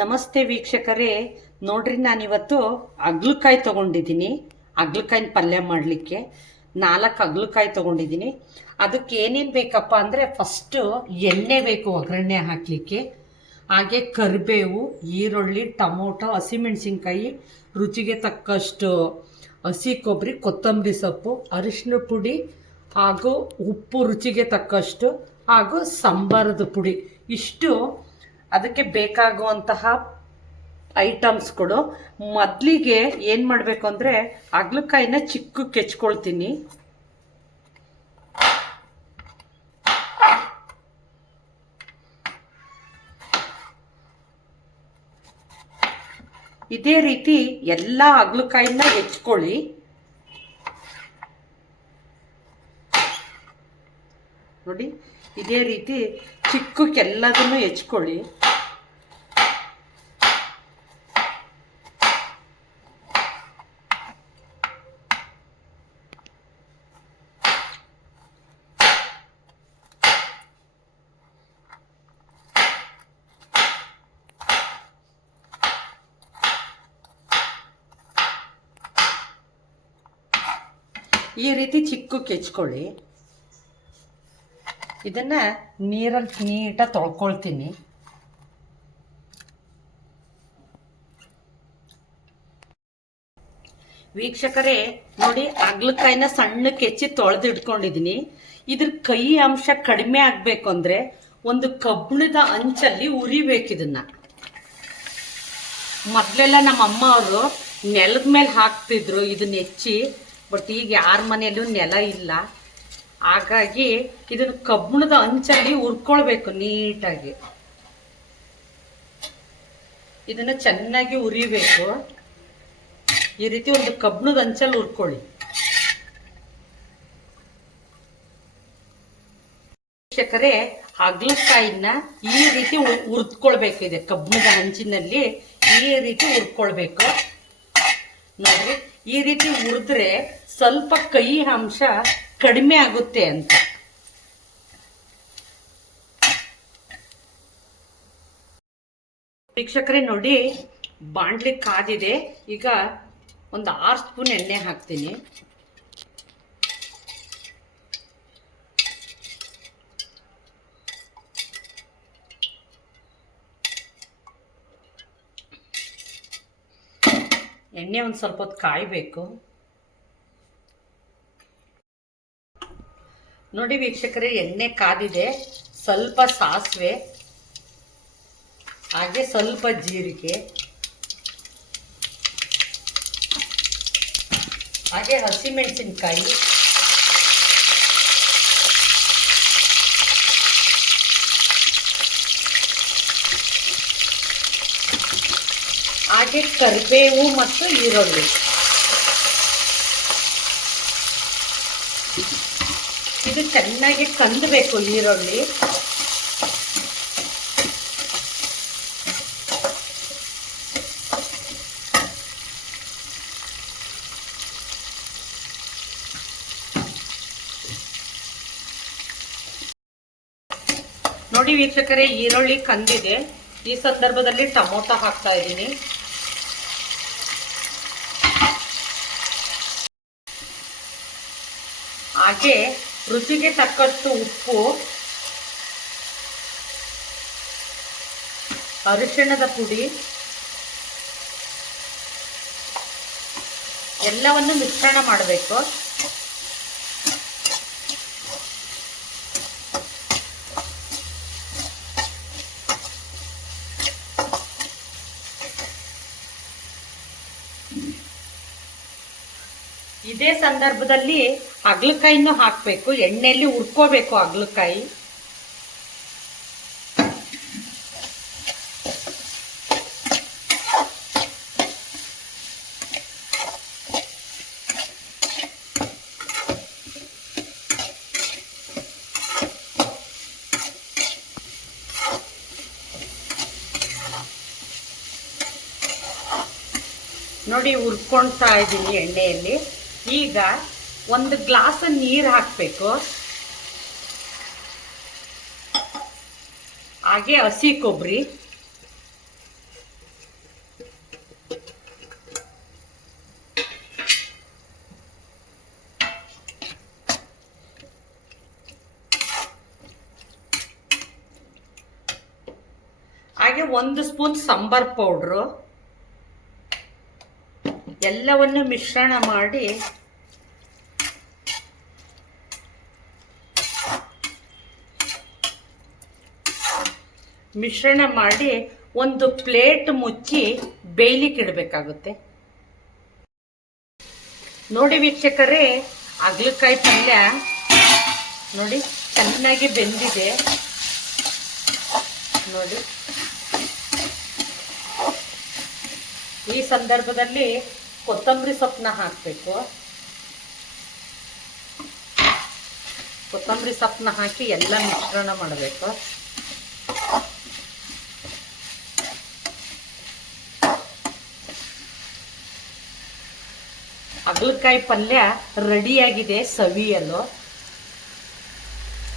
ನಮಸ್ತೆ ವೀಕ್ಷಕರೇ, ನೋಡ್ರಿ ನಾನಿವತ್ತು ಅಗ್ಲಕಾಯಿ ತೊಗೊಂಡಿದ್ದೀನಿ. ಅಗ್ಲಕಾಯಿನ ಪಲ್ಯ ಮಾಡಲಿಕ್ಕೆ 4 ಅಗ್ಲಕಾಯಿ ತೊಗೊಂಡಿದ್ದೀನಿ. ಅದಕ್ಕೆ ಏನೇನು ಬೇಕಪ್ಪ ಅಂದರೆ, ಫಸ್ಟು ಎಣ್ಣೆ ಬೇಕು ಒಗ್ಗರಣೆ ಹಾಕಲಿಕ್ಕೆ, ಹಾಗೆ ಕರಿಬೇವು, ಈರುಳ್ಳಿ, ಟೊಮೊಟೊ, ಹಸಿಮೆಣಸಿನ್ಕಾಯಿ, ರುಚಿಗೆ ತಕ್ಕಷ್ಟು ಹಸಿ ಕೊಬ್ಬರಿ, ಕೊತ್ತಂಬರಿ ಸೊಪ್ಪು, ಅರಿಶಿನ ಪುಡಿ ಹಾಗೂ ಉಪ್ಪು ರುಚಿಗೆ ತಕ್ಕಷ್ಟು, ಹಾಗೂ ಸಾಂಬಾರದ ಪುಡಿ. ಇಷ್ಟು ಅದಕ್ಕೆ ಬೇಕಾಗುವಂತಹ ಐಟಮ್ಸ್ಗಳು. ಮೊದಲಿಗೆ ಏನು ಮಾಡಬೇಕು ಅಂದರೆ, ಅಗ್ಲಕಾಯಿನ ಚಿಕ್ಕಕ್ಕೆ ಹೆಚ್ಕೊಳ್ತೀನಿ. ಇದೇ ರೀತಿ ಎಲ್ಲ ಅಗ್ಲಕಾಯಿನ ಹೆಚ್ಕೊಳ್ಳಿ. ನೋಡಿ, ಇದೇ ರೀತಿ ಚಿಕ್ಕಕ್ಕೆ ಎಲ್ಲದನ್ನು ಹೆಚ್ಕೊಳ್ಳಿ. ಈ ರೀತಿ ಚಿಕ್ಕಕ್ಕೆ ಹೆಚ್ಕೊಳ್ಳಿ. ಇದನ್ನ ನೀರಲ್ಲಿ ನೀಟಾಗಿ ತೊಳ್ಕೊಳ್ತೀನಿ. ವೀಕ್ಷಕರೇ ನೋಡಿ, ಅಗ್ಲಕಾಯಿನ ಸಣ್ಣಕ್ಕೆ ಹೆಚ್ಚಿ ತೊಳೆದಿಟ್ಕೊಂಡಿದ್ದೀನಿ. ಇದ್ರ ಕೈ ಅಂಶ ಕಡಿಮೆ ಆಗಬೇಕು ಅಂದರೆ ಒಂದು ಕಬ್ಬಿಣದ ಅಂಚಲ್ಲಿ ಉರಿಬೇಕು ಇದನ್ನ. ಮೊದಲೆಲ್ಲ ನಮ್ಮ ಅಮ್ಮ ಅವರು ನೆಲದ ಮೇಲೆ ಹಾಕ್ತಿದ್ರು ಇದನ್ನ ಹೆಚ್ಚಿ. ಬಟ್ ಈಗ ಯಾರ ಮನೆಯಲ್ಲೂ ನೆಲ ಇಲ್ಲ, ಹಾಗಾಗಿ ಇದನ್ನು ಕಬ್ಬಿಣದ ಅಂಚಲ್ಲಿ ಹುರ್ಕೊಳ್ಬೇಕು ನೀಟಾಗಿ. ಇದನ್ನ ಚೆನ್ನಾಗಿ ಉರಿಬೇಕು. ಈ ರೀತಿ ಒಂದು ಕಬ್ಬಿಣದ ಅಂಚಲ್ಲಿ ಹುರ್ಕೊಳ್ಳಿ. ವೀಕ್ಷಕರೇ, ಅಗ್ಲಕಾಯಿನ ಈ ರೀತಿ ಹುರಿದ್ಕೊಳ್ಬೇಕು. ಇದೆ ಕಬ್ಬಿಣದ ಹಂಚಿನಲ್ಲಿ ಈ ರೀತಿ ಹುರ್ಕೊಳ್ಬೇಕು. ನೋಡ್ರಿ, ಈ ರೀತಿ ಹುರಿದ್ರೆ ಸ್ವಲ್ಪ ಕೈ ಅಂಶ ಕಡಿಮೆ ಆಗುತ್ತೆ ಅಂತ. ವೀಕ್ಷಕರೇ ನೋಡಿ, ಬಾಂಡ್ಲಿ ಕಾದಿದೆ. ಈಗ ಒಂದು 6 ಸ್ಪೂನ್ ಎಣ್ಣೆ ಹಾಕ್ತೀನಿ. ಎಣ್ಣೆ ಒಂದು ಸ್ವಲ್ಪ ಹೊತ್ತು ಕಾಯಬೇಕು. ನೋಡಿ ವೀಕ್ಷಕರೇ, ಎಣ್ಣೆ ಕಾದಿದೆ. ಸ್ವಲ್ಪ ಸಾಸಿವೆ, ಹಾಗೆ ಸ್ವಲ್ಪ ಜೀರಿಗೆ, ಹಾಗೆ ಹಸಿಮೆಣಸಿನ್ಕಾಯಿ, ಹಾಗೆ ಕರಿಬೇವು ಮತ್ತು ಈರುಳ್ಳಿ. ಇದು ಚೆನ್ನಾಗಿ ಕಂದಬೇಕು ಈರುಳ್ಳಿ. ನೋಡಿ ವೀಕ್ಷಕರೇ, ಈರುಳ್ಳಿ ಕಂದಿದೆ. ಈ ಸಂದರ್ಭದಲ್ಲಿ ಟೊಮೊಟೊ ಹಾಕ್ತಾ ಇದ್ದೀನಿ. ಹಾಗೆ ರುಚಿಗೆ ತಕ್ಕಷ್ಟು ಉಪ್ಪು, ಅರಿಶಿಣದ ಪುಡಿ ಎಲ್ಲವನ್ನು ಮಿಶ್ರಣ ಮಾಡಬೇಕು. ಇದೇ ಸಂದರ್ಭದಲ್ಲಿ ಅಗ್ಲಕಾಯಿನೂ ಹಾಕಬೇಕು. ಎಣ್ಣೆಯಲ್ಲಿ ಹುರ್ಕೋಬೇಕು ಅಗ್ಲಕಾಯಿ. ನೋಡಿ, ಹುರ್ಕೊಳ್ತಾ ಇದ್ದೀನಿ ಎಣ್ಣೆಯಲ್ಲಿ. ಈಗ 1 ಗ್ಲಾಸ್ ನೀರು ಹಾಕಬೇಕು. ಹಾಗೆ ಹಸಿ ಕೊಬ್ಬರಿ, ಹಾಗೆ 1 ಸ್ಪೂನ್ ಸಾಂಬಾರ್ ಪೌಡ್ರು, ಎಲ್ಲವನ್ನು ಮಿಶ್ರಣ ಮಾಡಿ ಒಂದು ಪ್ಲೇಟ್ ಮುಚ್ಚಿ ಬೇಯ್ಲಿಕ್ಕೆ ಇಡಬೇಕಾಗುತ್ತೆ. ನೋಡಿ ವೀಕ್ಷಕರೇ, ಹಾಗಲಕಾಯಿ ಪಲ್ಯ ನೋಡಿ ಚೆನ್ನಾಗಿ ಬೆಂದಿದೆ ನೋಡಿ. ಈ ಸಂದರ್ಭದಲ್ಲಿ ಕೊತ್ತಂಬರಿ ಸೊಪ್ಪನ್ನ ಹಾಕಬೇಕು. ಕೊತ್ತಂಬರಿ ಸೊಪ್ಪನ್ನ ಹಾಕಿ ಎಲ್ಲ ಮಿಶ್ರಣ ಮಾಡಬೇಕು. ಹಾಗಲಕಾಯಿ ಪಲ್ಯ ರೆಡಿಯಾಗಿದೆ ಸವಿಯಲು.